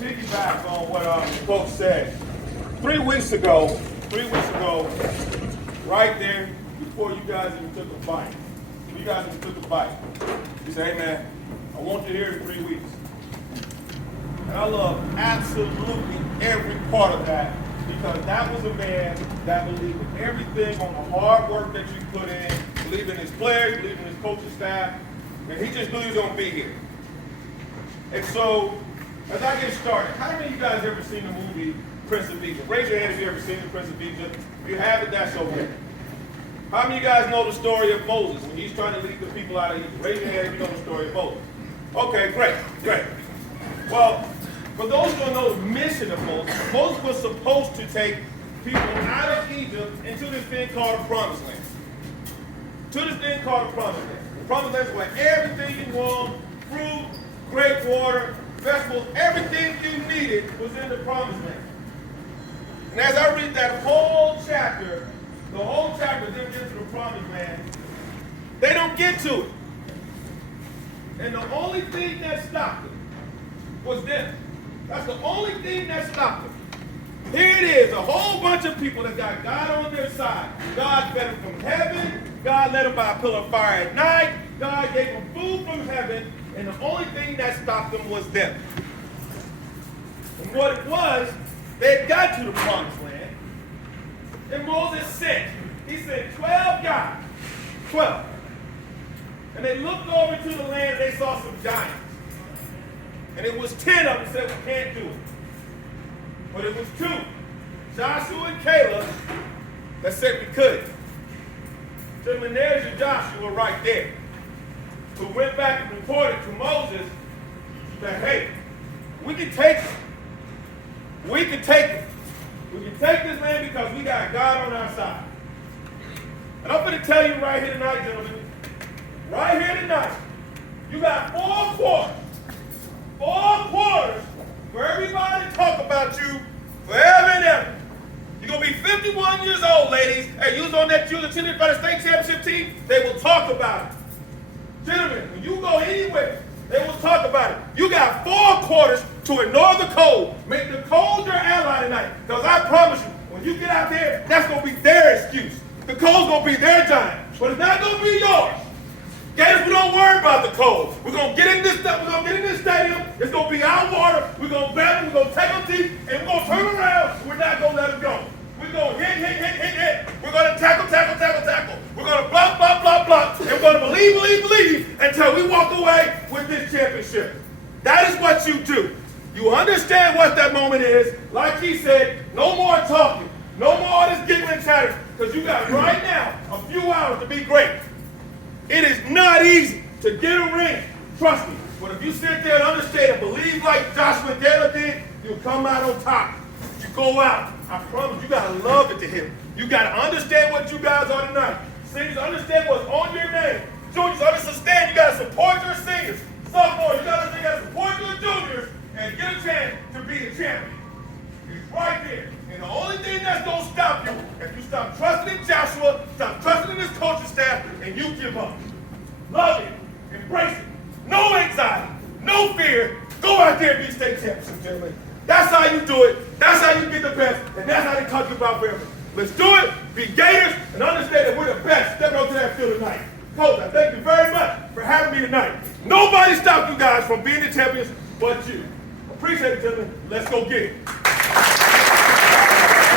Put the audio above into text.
piggyback on what Coach said. 3 weeks ago, right there, before you guys even took a bite, he said, hey man, I want you here in 3 weeks. And I love absolutely every part of that, because that was a man that believed in everything on the hard work that you put in, believed in his players, believed in his coaching staff, and he just knew he was going to be here. And so, as I get started, how many of you guys ever seen the movie Prince of Egypt? Raise your hand if you ever seen the Prince of Egypt. If you haven't, that's okay. How many of you guys know the story of Moses when he's trying to lead the people out of Egypt? Raise your hand if you know the story of Moses. Okay, great. Well, for those who don't know the mission of Moses, Moses was supposed to take people out of Egypt into this thing called the Promised Land. The Promised Land is where everything you want, fruit, grape water, vegetables, everything you needed was in the Promised Land. And as I read that whole chapter, the whole chapter them getting to the Promised Land, they don't get to it. And the only thing that stopped them was them. That's the only thing that stopped them. Here it is, a whole bunch of people that got God on their side. God fed them from heaven. God led them by a pillar of fire at night. God gave them food from heaven. And the only thing that stopped them was them. And what it was, they had got to the Promised Land. And Moses sent. He sent 12 guys. 12. And they looked over to the land and they saw some giants. And it was 10 of them said, we can't do it. But it was 2, Joshua and Caleb, that said we could. Gentlemen, there's your Joshua right there, who went back and reported to Moses that, hey, we can take it. We can take this land because we got God on our side. And I'm going to tell you right here tonight, gentlemen, right here tonight, you got 4 quarters. 4 quarters for everybody to talk about you forever and ever. You're going to be 51 years old, ladies. Hey, you was on that cheerleading by the state championship team, they will talk about it. Gentlemen, when you go anywhere, they will talk about it. You got 4 quarters to ignore the cold. Make the cold your ally tonight. Because I promise you, when you get out there, that's going to be their excuse. The cold's going to be their giant. But it's not going to be yours. Gators, we don't worry about the cold. We're going to get in this stuff. We're going to get in this stadium. It's going to be our water. We're going to grab them. We're going to take them teeth. And we're going to turn around. We're not going to let them go. We're going to hit. We're going to tackle. We're going to block. And we're going to believe until we walk away with this championship. That is what you do. You understand what that moment is. Like he said, no more talking. No more all this giggling and chattering. Because you got right now a few hours to be great. It is not easy to get a ring, trust me. But if you sit there and understand and believe like Joshua and Caleb did, you'll come out on top. You go out. I promise you gotta love it to him. You gotta understand what you guys are tonight. Seniors, understand what's on your name. Juniors, understand you gotta support your seniors. Sophomores, you gotta support your juniors and get a chance to be a champion. He's right there. And the only thing that's going to stop you, if you stop trusting in Joshua, stop trusting in his coaching staff, and you give up. Love it. Embrace it. No anxiety. No fear. Go out there and be state champions, gentlemen. That's how you do it. That's how you get the best. And that's how they talk you about forever. Let's do it. Be Gators and understand that we're the best. Step onto that field tonight. Coach, I thank you very much for having me tonight. Nobody stopped you guys from being the champions but you. Appreciate it, gentlemen. Let's go get it.